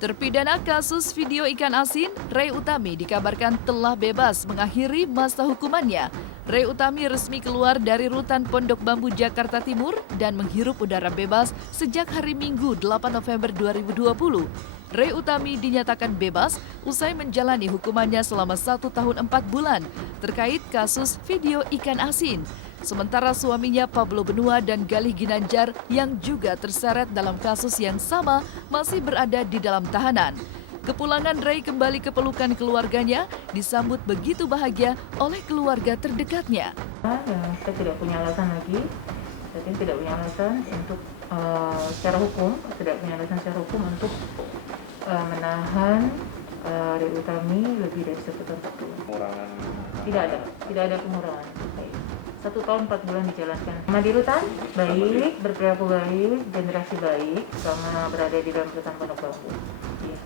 Terpidana kasus video ikan asin, Ray Utami dikabarkan telah bebas mengakhiri masa hukumannya. Ray Utami resmi keluar dari rutan Pondok Bambu, Jakarta Timur dan menghirup udara bebas sejak hari Minggu 8 November 2020. Ray Utami dinyatakan bebas usai menjalani hukumannya selama 1 tahun 4 bulan terkait kasus video ikan asin. Sementara suaminya Pablo Benua dan Galih Ginanjar yang juga terseret dalam kasus yang sama masih berada di dalam tahanan. Kepulangan Ray kembali ke pelukan keluarganya disambut begitu bahagia oleh keluarga terdekatnya. Saya tidak punya alasan lagi, saya tidak punya alasan untuk secara hukum, untuk menahan Ray Utami lebih dari 1 tahun 4 bulan. Pengurangan? Tidak ada pengurangan. 1 tahun 4 bulan dijalankan. Sama di rutan, baik, berperilaku baik, generasi baik, selama berada di dalam rutan Pondok Bambu. Ya.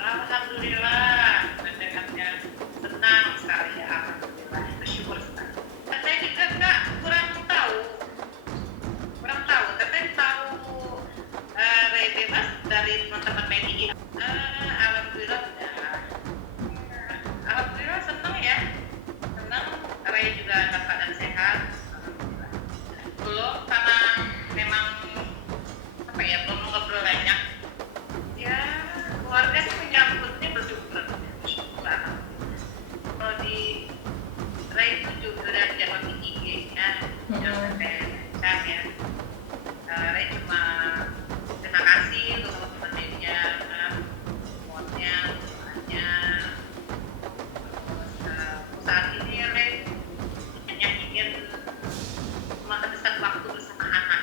Alhamdulillah, mendengarnya senang sekali ya, alhamdulillah, bersyukur sekali. Saya juga kurang tahu, tapi tahu Ray bebas dari teman-teman media. Alhamdulillah senang ya, Ray juga dalam keadaan sehat. Belum karena memang belum ngobrol banyak. Ya keluarga sih menyambutnya bersyukur. Kalau di Ray itu juga udah jawab di IG-nya, jangan chat ya. Ray cuma terima kasih untuk teman-temannya, supportnya, doanya. Saat ini Ray hanya ingin menghabiskan waktu bersama anak.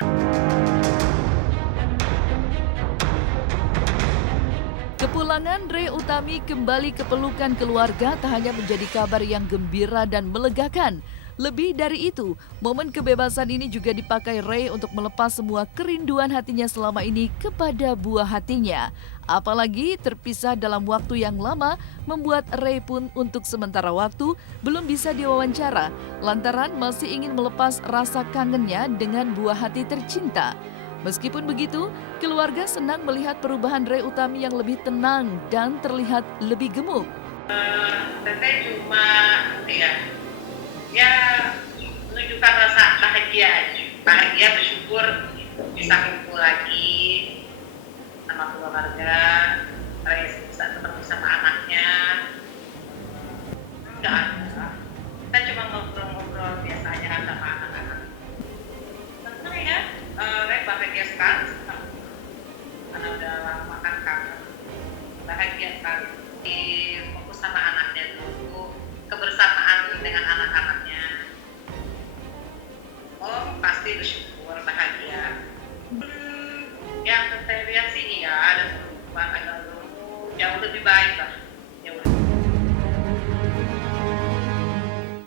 Kepulangan Ray Utami kembali ke pelukan keluarga tak hanya menjadi kabar yang gembira dan melegakan. Lebih dari itu, momen kebebasan ini juga dipakai Ray untuk melepas semua kerinduan hatinya selama ini kepada buah hatinya. Apalagi terpisah dalam waktu yang lama membuat Ray pun untuk sementara waktu belum bisa diwawancara lantaran masih ingin melepas rasa kangennya dengan buah hati tercinta. Meskipun begitu, keluarga senang melihat perubahan Ray Utami yang lebih tenang dan terlihat lebih gemuk. Teteh cuma ya menunjukkan rasa bahagia bersyukur bisa kumpul lagi sama keluarga, Ray bisa ketemu sama anaknya. Enggak ada, kita cuma ngobrol-ngobrol biasa aja sama anak-anak. Senang ya, Ray bahagia sekali karena udah lama kan kangen, bahagia sekali fokus sama anaknya dulu, kebersamaan dengan anak-anaknya. Oh pasti bersyukur, bahagia. Yang saya lihat sih iya, ada perubahan agak jauh lebih baik lah.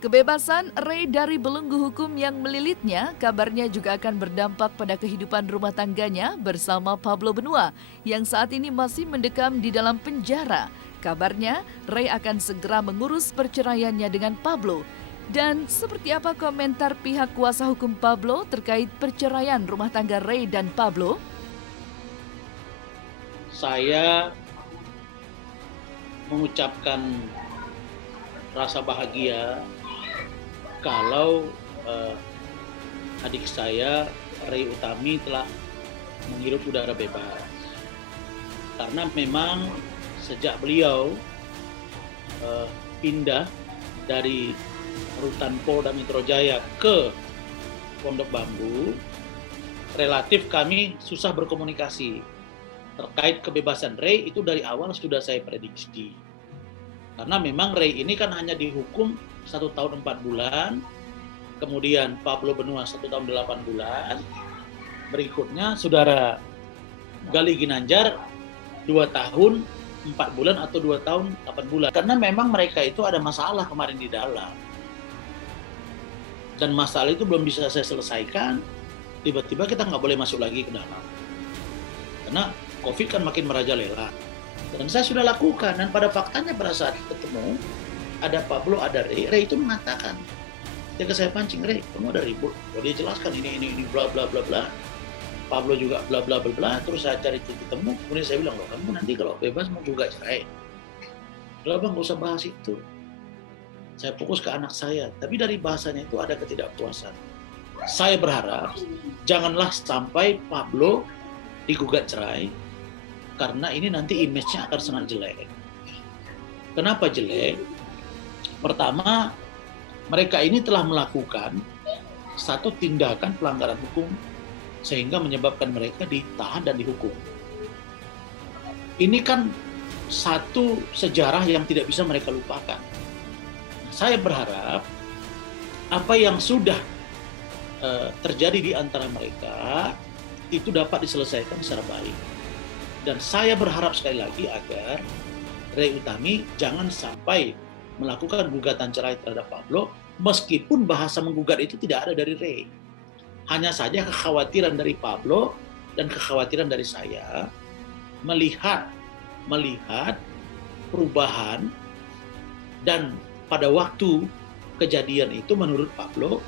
Kebebasan Ray dari belenggu hukum yang melilitnya kabarnya juga akan berdampak pada kehidupan rumah tangganya bersama Pablo Benua yang saat ini masih mendekam di dalam penjara. Kabarnya Ray akan segera mengurus perceraiannya dengan Pablo. Dan seperti apa komentar pihak kuasa hukum Pablo terkait perceraian rumah tangga Ray dan Pablo? Saya mengucapkan rasa bahagia kalau adik saya Ray Utami telah menghirup udara bebas. Karena memang sejak beliau pindah dari rutan Polda Metro Jaya ke Pondok Bambu, relatif kami susah berkomunikasi. Terkait kebebasan Ray itu dari awal sudah saya prediksi. Karena memang Ray ini kan hanya dihukum 1 tahun 4 bulan, kemudian Pablo Benua 1 tahun 8 bulan, berikutnya saudara Galih Ginanjar 2 tahun 4 bulan atau 2 tahun 8 bulan. Karena memang mereka itu ada masalah kemarin di dalam. Dan masalah itu belum bisa saya selesaikan, tiba-tiba kita nggak boleh masuk lagi ke dalam. Karena COVID kan makin merajalela. Dan saya sudah lakukan, dan pada faktanya pada saat ketemu, ada Pablo, ada Ray itu mengatakan, Ketika saya pancing, Ray, kamu ada ribut. Dia jelaskan ini bla bla bla bla. Pablo juga bla bla bla bla. Terus saya cari titik temu. Kemudian saya bilang, loh, kamu nanti kalau bebas mau gugat cerai. Udah bang, gak usah bahas itu. Saya fokus ke anak saya. Tapi dari bahasanya itu ada ketidakpuasan. Saya berharap janganlah sampai Pablo digugat cerai. Karena ini nanti image-nya akan sangat jelek. Kenapa jelek? Pertama, mereka ini telah melakukan satu tindakan pelanggaran hukum sehingga menyebabkan mereka ditahan dan dihukum. Ini kan satu sejarah yang tidak bisa mereka lupakan. Saya berharap apa yang sudah terjadi di antara mereka itu dapat diselesaikan secara baik. Dan saya berharap sekali lagi agar Ray Utami jangan sampai melakukan gugatan cerai terhadap Pablo, meskipun bahasa menggugat itu tidak ada dari Ray. Hanya saja kekhawatiran dari Pablo dan kekhawatiran dari saya melihat perubahan, dan pada waktu kejadian itu menurut Pablo,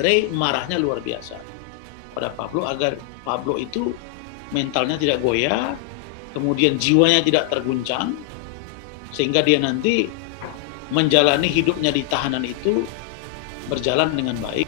Ray marahnya luar biasa pada Pablo agar Pablo itu mentalnya tidak goyah, kemudian jiwanya tidak terguncang, sehingga dia nanti menjalani hidupnya di tahanan itu berjalan dengan baik.